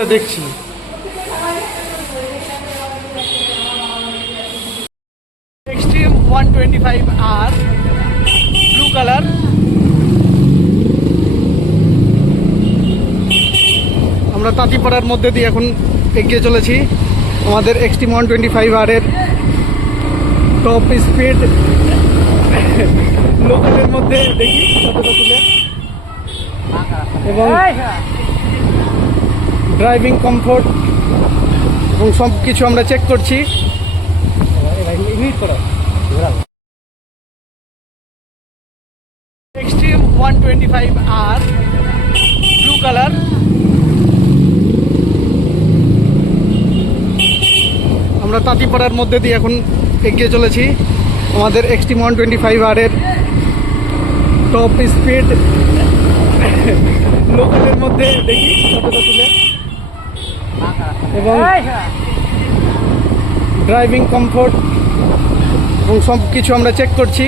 করে দেখছি। Xtreme 125R blue colour. আমরা তাঁতিপাড়ার মধ্যে দিয়ে এখন এগিয়ে চলেছি আমাদের এক্সট্রিম 125R এর টপ স্পিড লোকালের মধ্যে দেখি কতটা তুলে, এবং ড্রাইভিং কমফোর্ট এবং সব কিছু আমরা চেক করছি। Xtreme 125R blue colour. আমরা তাঁতিপাড়ার মধ্যে দিয়ে এখন এগিয়ে চলেছি আমাদের এক্সট্রিম 125R এর টপ স্পিড লোকালের মধ্যে দেখি কতটা তুলে, এবং ড্রাইভিং কমফোর্ট এবং সব কিছু আমরা চেক করছি।